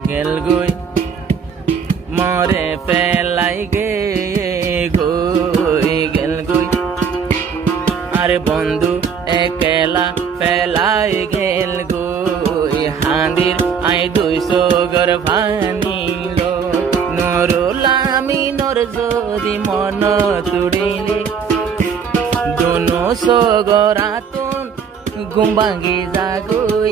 গেল গই মরে ফেলাই গে গই গেল গই আরে বন্ধু একলা ফেলাই গেল গই হাঁদির আই 200 গর ভানিল নরুলামি নর যদি মন তুড়িলে দোনো সগরাতুন গুম্বাঙ্গি জাগই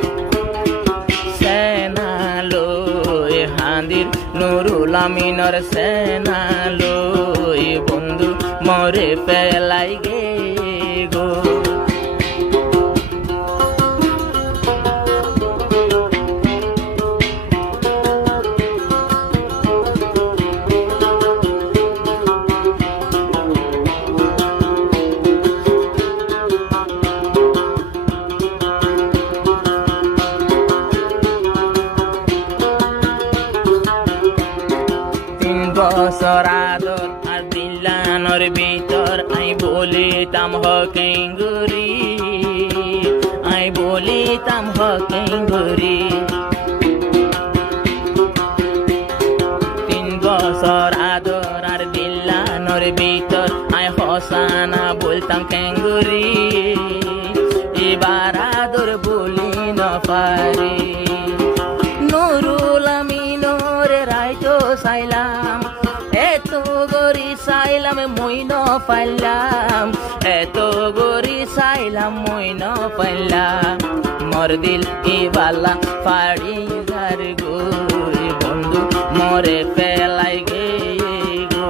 সেনালোয় হাঁদির নুরুল আমিনর সেনালোয় বন্ধু মরে পেলাই গে গো বছর আদর আর দিল্লানোর ভিতর আই বলিতাম হকেঙ্গুরি আই বলিতাম হকেঙ্গুরি 3 বছর আদর আর দিল্লানোর ভিতর আই হসানা বলতাম কেঙ্গুরি এবার আদর বলি না পারি নুরুল আমিনর রাইতো সাইলাম এত গরি সাইলাম মই ন পাইলাম এত গরি সাইলাম মই ন পাইলাম মর দিল ইবালা পাড়ি যার গো বন্ধু মরে ফেলাই গে গো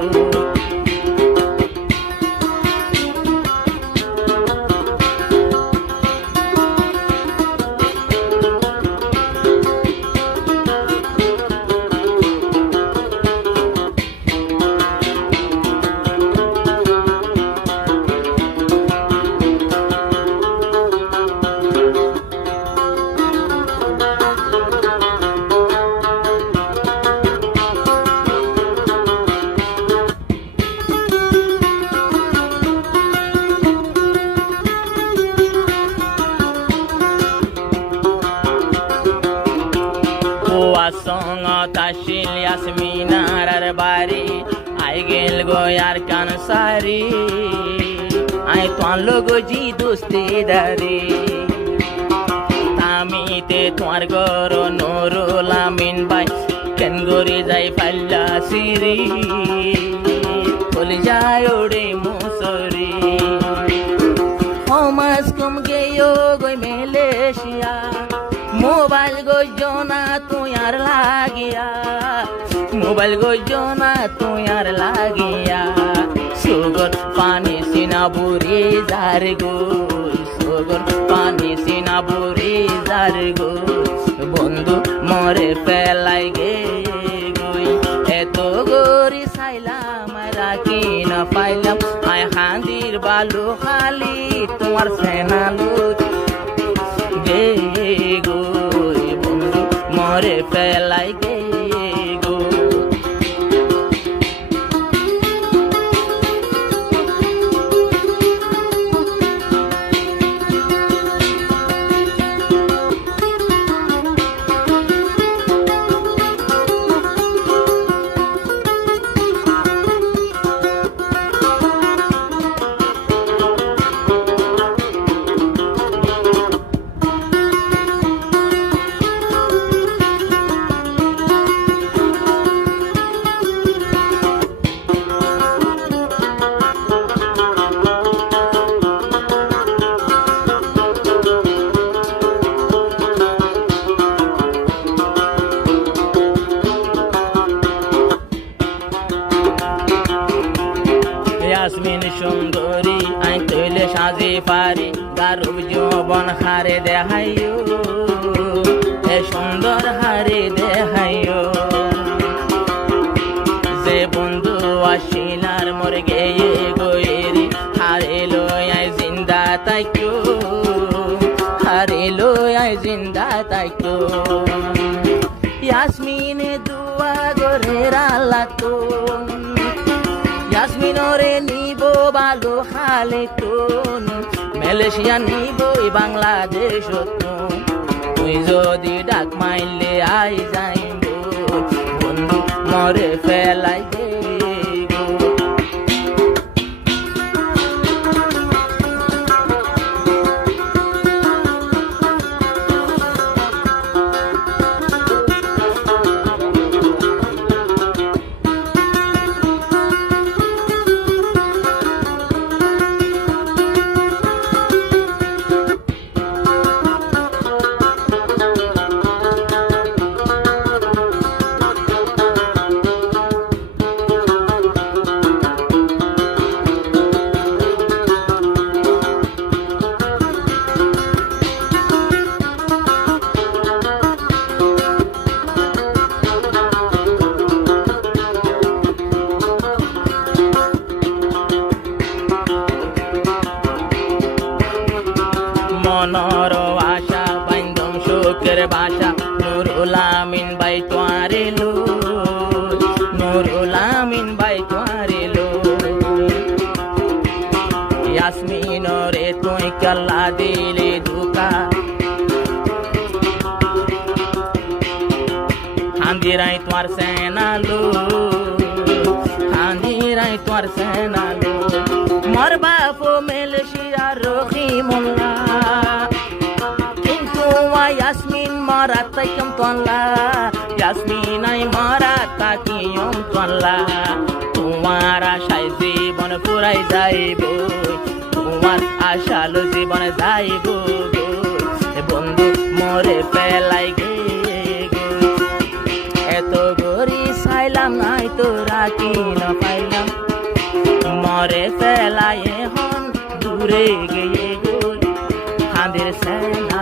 সঙ্গত আসিল ইয়াসমিনার বাড়ি আই গেল গোয়ার কান সারি আই তোর লোক জি দোস্তি দারি তামিতে তোমার গর নুরুল আমিন ভাই কেন গরি যাই পাল্লা সিরি চলে যায় ওরে মুসরি হমাস কম গেও গই মেলেশিয়া মোবাইল গজনা তুয়ার লাগিয়া মোবাইল গজনা তুয়ার লাগিয়া সুগর পানি সিনা বুড়ি যার গো সুগর পানি সিনা বুড়ি যার গো বন্ধু মরে ফেলাই গে গই এত গরি সাইলাম রাখি না পাইলাম আয় হাঁদির বালু খালি তোমার সেনালু গে গো বন্ধু মরে ফেলাই গে গো ইয়াসমিন সুন্দরী আই তৈলে সাজি পারি গারুব যৌবন হারে দেখাইও এ সুন্দর হারে দেখাইও যে বন্ধু আসিলার মরে গেয়ে গয়েরি হারে লই আই জিন্দা তাইকো হারে লই আই জিন্দা তাইকো ইয়াসমিনে দুয়া গরে রালাতুন ইয়াসমিনরে নিব ভালো খালে তুন মালয়েশিয়া নিব বাংলাদেশ তুই যদি ডাক মাইলে আই যাইব মরে ফেলাই গে গো। মনর আশা বাইন্দম শোকের বাসা নুরুল আমিন বাই তোয়ারে লো, নুরুল আমিন বাই তোয়ারে লো। ইয়াসমিন রে তুই কাল্লা দিলে ধোকা, হান্দিরাই তোমার সেনা লো, হান্দিরাই তোমার সেনা লো। মোর বাপু মেলশিয়া রহিমুল্লাহ, কিন্তু ইয়াসমিন মারা তাইকম তোলা, ইয়াসমিন আই মারা তাকিয়ম তোলা। তোমার আশায় জীবন পুরাই যাইব, তোমার আশালো জীবন যাইব গো। বন্ধু মরে ফেলাই গে গো, এত গরি চাইলাম নাই তোরা কি না পাইলাম, মরে ফেলাই এখন দূরে গিয়ে গো। হাঁদের সেনা